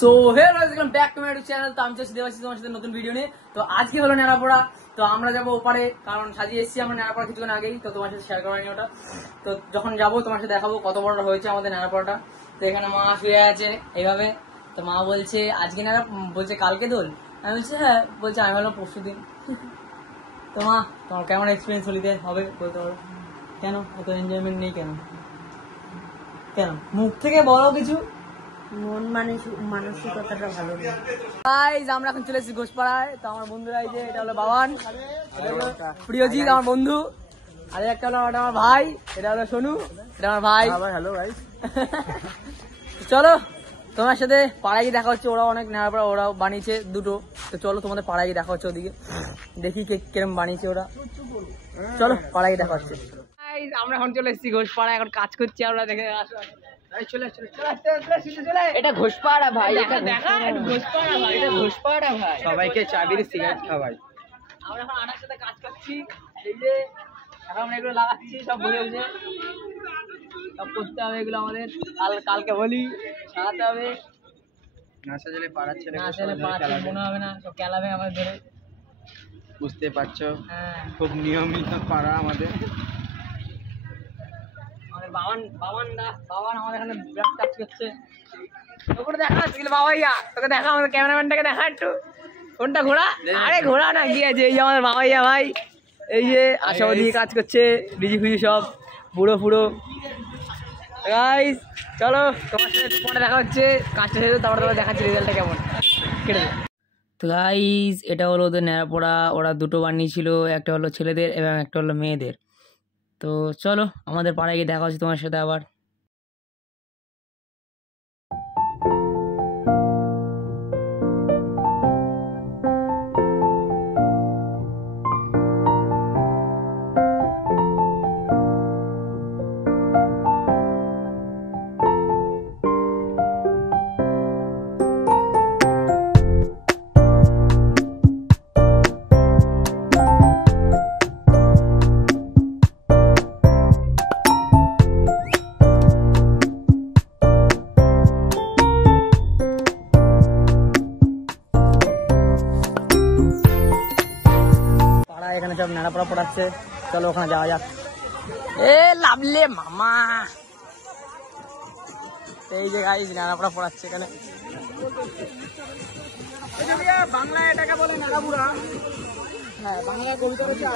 So hello welcome back to my YouTube channel. তো আমি চাচ্ছি দেবাশিস তোমার সাথে নতুন ভিডিও নিয়ে। তো আজকে হলো নেড়াপড়া। তো আমরা যাবো ওপারে, কারণ সাজিয়ে এসেছি আমরা নেড়াপড়া কিছুক্ষণ আগেই। তো তোমার সাথে শেয়ার করানি ওটা। তো যখন যাবো তোমার সাথে দেখাবো কত বড় হয়েছে আমাদের নেড়াপড়াটা। তো এখানে মা শুয়ে আছে এইভাবে। তো মা বলছে আজকে নেড়া, বলছে কালকে দোল। আমি বলছি হ্যাঁ, বলছে আমি হলাম পরশু দিন। তো মা তোমার কেমন এক্সপিরিয়েন্স হলিতে হবে বলতে পারো? কেন এত এনজয়মেন্ট নেই কেন? কেন মুখ থেকে বলো কিছু। মন মানসিকতাটা ভালো না। গাইস আমরা এখন চলে এসেছি ঘোষপাড়ায়। তো আমার বন্ধুরা এই যে এটা হলো বাবান, প্রিয়জিৎ আমার বন্ধু, আর একটা হলো এটা আমার ভাই, এটা হলো সোনু, এটা আমার ভাই। হ্যালো ভাই। চলো তোমার সাথে পাড়ায় গিয়ে দেখা হচ্ছে। ওরা অনেক নেড়াপড়া ওরাও বানিয়েছে দুটো। তো চলো তোমাদের পাড়ায় গিয়ে দেখা হচ্ছে, ওদিকে দেখি কে কিরম বানিয়েছে ওরা। চলো পাড়ায় গিয়ে দেখা হচ্ছে। গাইস আমরা এখন চলে এসেছি ঘোষপাড়ায়, এখন কাজ করছি আমরা। দেখে আসো এটা ঘোষপাড়া ভাই, দেখা দেখা ঘোষপাড়া ভাই, এটা ঘোষপাড়া ভাই। সবাইকে চাবির সিগারেট খাওয়াই। আমরা এখন আনার সাথে কাজ করছি। এই যে এখন আমরা এগুলো লাগাচ্ছি, সব বলে বসে সব করতে হবে এগুলো আমাদের। কালকে বলি সারাতে হবে, না সাজলে পাড়াচ্ছে না আসলে মনে হবে না, সব খেলাবে আমাদের ধরে। বুঝতে পারছো, হ্যাঁ খুব নিয়মিত পাড়া আমাদের। আমাদের বাবান আমাদের এখানে বিরাট কাজ করছে। ওপরে দেখা যাচ্ছে বাবাইয়া, তোকে দেখা, আমাদের ক্যামেরাম্যানটাকে দেখা একটু। কোনটা ঘোড়া? আরে ঘোড়া না, কি আছে, এই যে আমাদের বাবাইয়া ভাই, এই যে আশা ওদিকে কাজ করছে, ডিজি ফুজি সব বুড়ো ফুড়ো। গাইস চলো তোমার সাথে পরে দেখা হচ্ছে, কাজটা শেষ তারপরে তোমার দেখাচ্ছি রেজাল্টটা কেমন। কেটে দে। তো গাইস এটা হলো ওদের নেড়াপড়া। ওরা দুটো বানিয়েছিল, একটা হলো ছেলেদের এবং একটা হলো মেয়েদের। তো চলো আমাদের পাড়ায় গিয়ে দেখা হচ্ছে তোমার সাথে আবার। এখানে সব নেড়াপড়া পড়াচ্ছে, চলো ওখানে যাওয়া যাক। এ লাভলে মামা, এই যে গাইস নেড়াপড়া পড়াচ্ছে এখানে। বাংলা এটাকে বলে নেড়াপুরা। হ্যাঁ বাংলা কবিতা রয়েছে।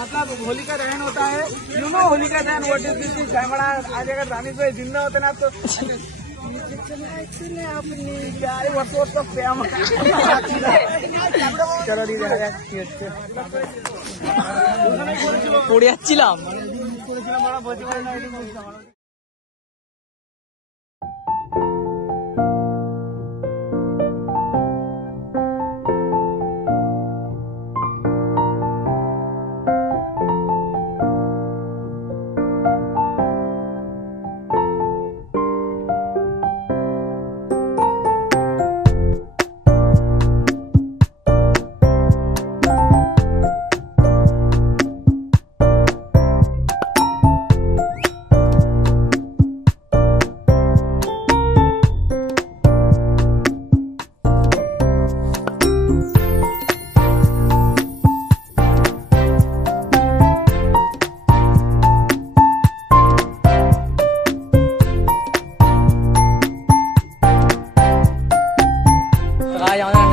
मतलब होली का दहन होता है, यू नो होली का दहन व्हाट इज दिस कैमरा। आज अगर रानी पे जिंदा होते ना तो চলো দিয়ে দেখা যাক কি হচ্ছে। পড়ে যাচ্ছিলাম। আমাদের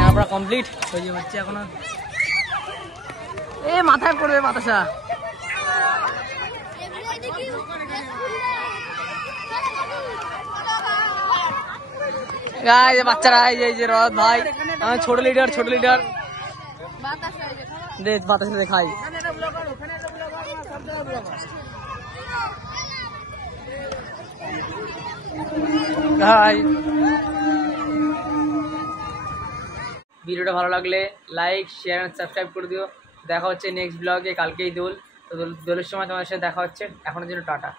নেওয়া কমপ্লিট হচ্ছে এখনো। এ মাথায় পড়বে বাতাসা। বাচ্চারা এই যে রথ ভাই, আমার ছোট লিডার দে বাতাসা দেখাই। ভিডিওটা ভালো লাগলে লাইক শেয়ার এন্ড সাবস্ক্রাইব করে দিও। দেখা হচ্ছে নেক্সট ব্লগে। কালকেই দোল, তো দোলের সময় তোমাদের সাথে দেখা হচ্ছে। এখনের জন্য টাটা।